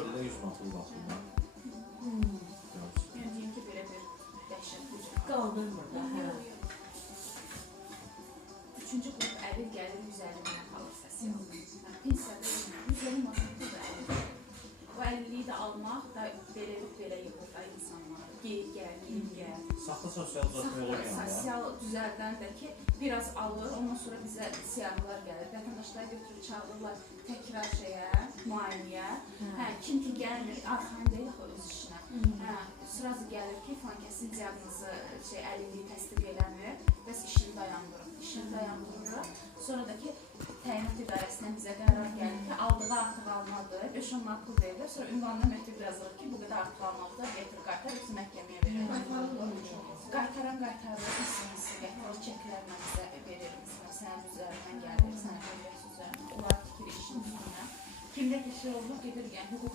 4 ilə 100 manatlı baxımdan. Yəni deyim ki, belə bir dəhşətli ücret. Qaldırmır da, hə. Üçüncü qrup 50 gəlir 150 minə qalır sosial. Pensiyada 150 manatlı da 50. O 50-yi də almaq da belə yığır da insanlar. Geyir gəl, geyir gəl. Saxta sosial uzatmayologiya var. Sosial düzəldən də ki, biraz alır, ondan sonra bizə siyahılar gəlir. Vətəndaşlar götürür, çağırırlar təkrar şeyə, müayinəyə. Hə, kim ki gəlmir, arxayın deyil axı öz işinə. Hə, sırası gəlir ki, falan kəsin diaqnozu, əlilliyi təsdiq eləmir, bəs işini dayandırır. İşini dayandırır. Sonra da ki, təyinat idarəsindən bizə qərar gəlir ki, aldığı artıq almadır, 5-10 manat pul verilir, sonra ünvanına məktub yazılır ki, bu qədər artıq almalıdır, getir qaytar, bütün məhkəməyə verir. Qaytaran qaytarır, isinisi gətirir, çəklərlə bizə verir, sənəd üzərindən gəlir, sənəd üzərindən, onlar tikir işin üstünə. Kimdə ki şey olur, gedir, yəni hüquq